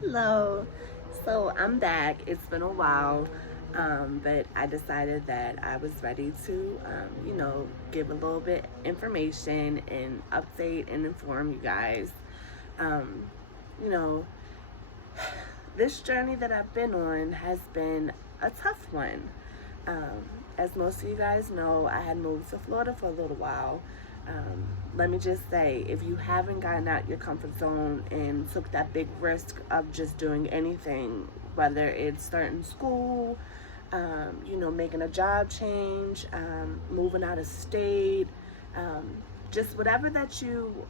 Hello. So I'm back. It's been a while, but I decided that I was ready to, give a little bit information and update and inform you guys. Um, you know, this journey that I've been on has been a tough one. Um, as most of you guys know, I had moved to Florida for a little while. Let me just say, if you haven't gotten out your comfort zone and took that big risk of just doing anything, whether it's starting school, making a job change, moving out of state, um, just whatever that you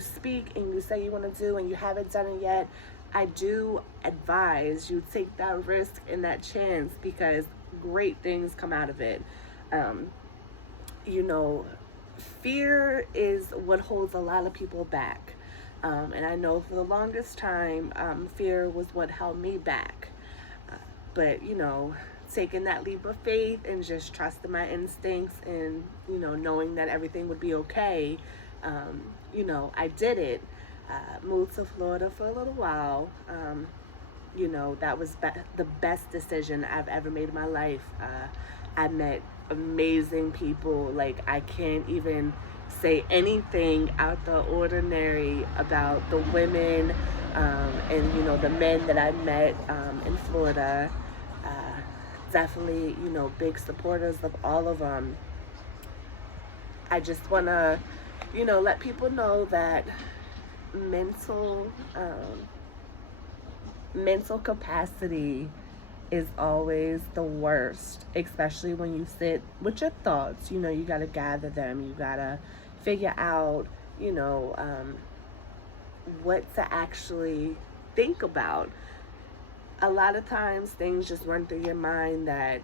speak and you say you want to do and you haven't done it yet, I do advise you take that risk and that chance because great things come out of it. Um, you know, Fear is what holds a lot of people back. And I know for the longest time, fear was what held me back. But, taking that leap of faith and just trusting my instincts and, knowing that everything would be okay, I did it. Moved to Florida for a little while. That was the best decision I've ever made in my life. I met amazing people. Like, I can't even say anything out the ordinary about the women and, the men that I met in Florida. Uh, Definitely, big supporters of all of them. I just want to, let people know that mental mental capacity is always the worst, especially when you sit with your thoughts. You got to gather them. You got to figure out, you know, um, what to actually think about. A lot of times things just run through your mind that,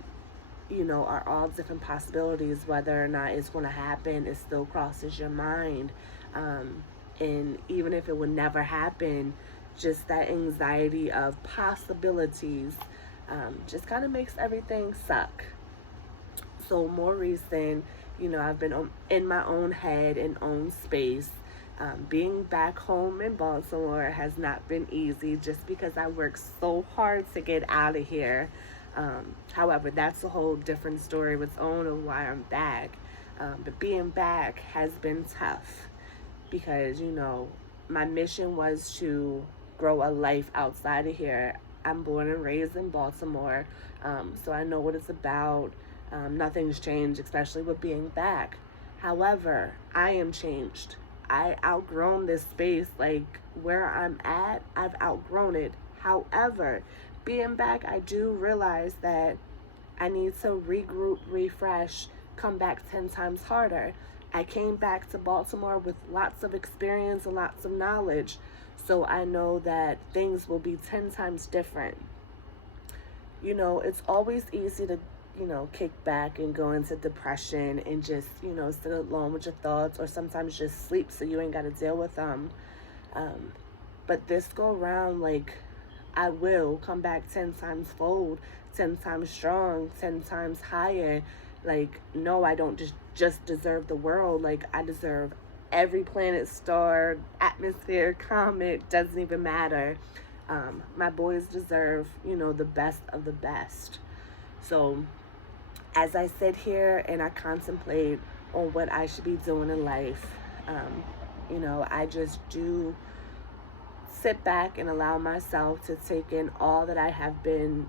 are all different possibilities. Whether or not it's going to happen, it still crosses your mind. Um, and even if it would never happen, just that anxiety of possibilities just kind of makes everything suck. So more recent, I've been in my own head and own space. Being back home in Baltimore has not been easy just because I worked so hard to get out of here. However, that's a whole different story of its own of why I'm back. But being back has been tough because, my mission was to grow a life outside of here. I'm born and raised in Baltimore, so I know what it's about. Nothing's changed, especially with being back. However, I am changed. I outgrown this space. Like where I'm at, I've outgrown it. However, being back, I do realize that I need to regroup, refresh, come back 10 times harder. I came back to Baltimore with lots of experience and lots of knowledge, so I know that things will be 10 times different. It's always easy to, kick back and go into depression and just, sit alone with your thoughts or sometimes just sleep so you ain't got to deal with them. Um, but this go around, like, I will come back 10 times fold, 10 times strong, 10 times higher. Like, no, I don't just deserve the world. Like, I deserve every planet, star, atmosphere, comet, doesn't even matter. My boys deserve, the best of the best. So, as I sit here and I contemplate on what I should be doing in life, I just do sit back and allow myself to take in all that I have been,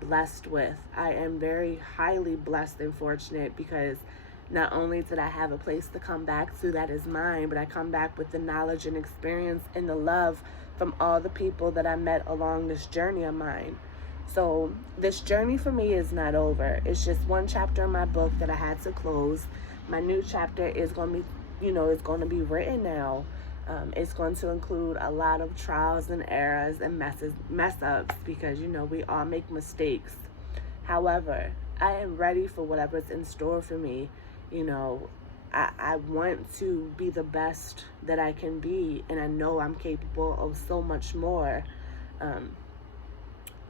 blessed with. I am very highly blessed and fortunate because not only did I have a place to come back to that is mine, but I come back with the knowledge and experience and the love from all the people that I met along this journey of mine. So this journey for me is not over. It's just one chapter in my book that I had to close. My new chapter is going to be, is going to be written now. It's going to include a lot of trials and errors and mess ups because, we all make mistakes. However, I am ready for whatever's in store for me. I want to be the best that I can be, and I know I'm capable of so much more.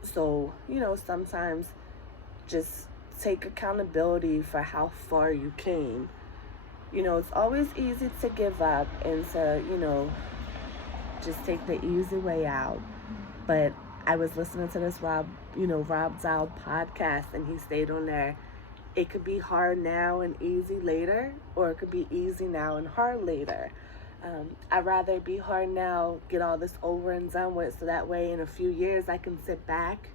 So, sometimes just take accountability for how far you came. It's always easy to give up and to, just take the easy way out. But I was listening to this Rob Dial podcast, and he stayed on there. It could be hard now and easy later, or it could be easy now and hard later. I'd rather be hard now, get all this over and done with, so that way in a few years I can sit back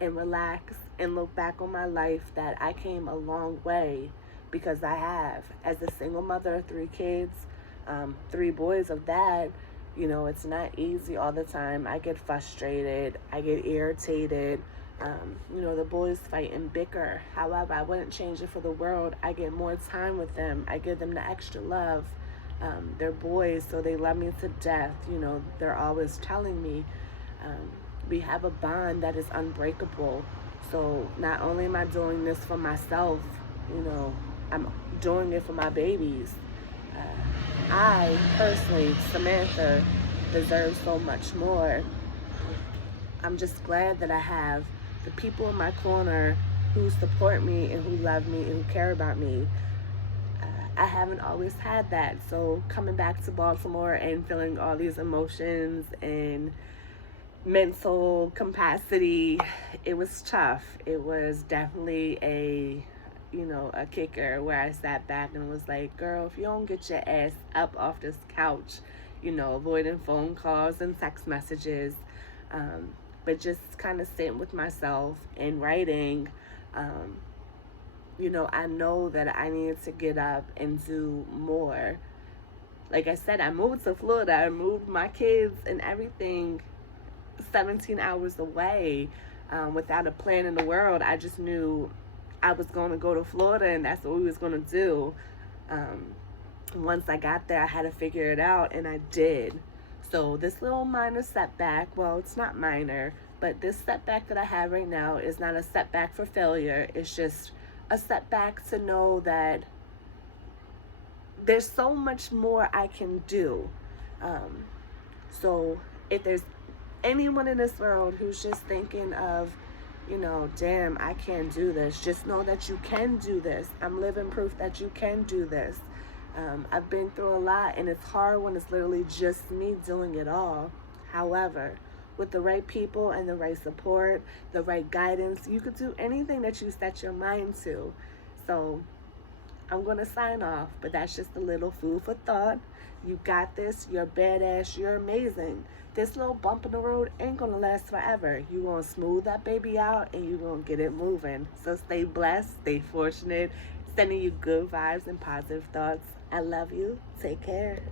and relax and look back on my life that I came a long way, because I have. As a single mother of 3 kids, 3 boys of that, it's not easy all the time. I get frustrated, I get irritated. The boys fight and bicker. However, I wouldn't change it for the world. I get more time with them. I give them the extra love. They're boys, so they love me to death. They're always telling me. We have a bond that is unbreakable. So not only am I doing this for myself, I'm doing it for my babies. I personally, Samantha, deserve so much more. I'm just glad that I have the people in my corner who support me and who love me and who care about me. I haven't always had that. So coming back to Baltimore and feeling all these emotions and mental capacity, it was tough. It was definitely a kicker, where I sat back and was like, girl, if you don't get your ass up off this couch, avoiding phone calls and text messages, but just kind of sitting with myself and writing, I know that I needed to get up and do more. Like I said, I moved to Florida. I moved my kids and everything 17 hours away, without a plan in the world. I just knew I was going to go to Florida, and that's what we was going to do. Once I got there, I had to figure it out, and I did. So this little minor setback, well, it's not minor, but this setback that I have right now is not a setback for failure. It's just a setback to know that there's so much more I can do. So if there's anyone in this world who's just thinking of, damn, I can't do this, just know that you can do this. I'm living proof that you can do this. I've been through a lot, and it's hard when it's literally just me doing it all. However, with the right people and the right support, the right guidance, you could do anything that you set your mind to. So I'm going to sign off, but that's just a little food for thought. You got this. You're badass. You're amazing. This little bump in the road ain't going to last forever. You're going to smooth that baby out, and you're going to get it moving. So stay blessed. Stay fortunate. Sending you good vibes and positive thoughts. I love you. Take care.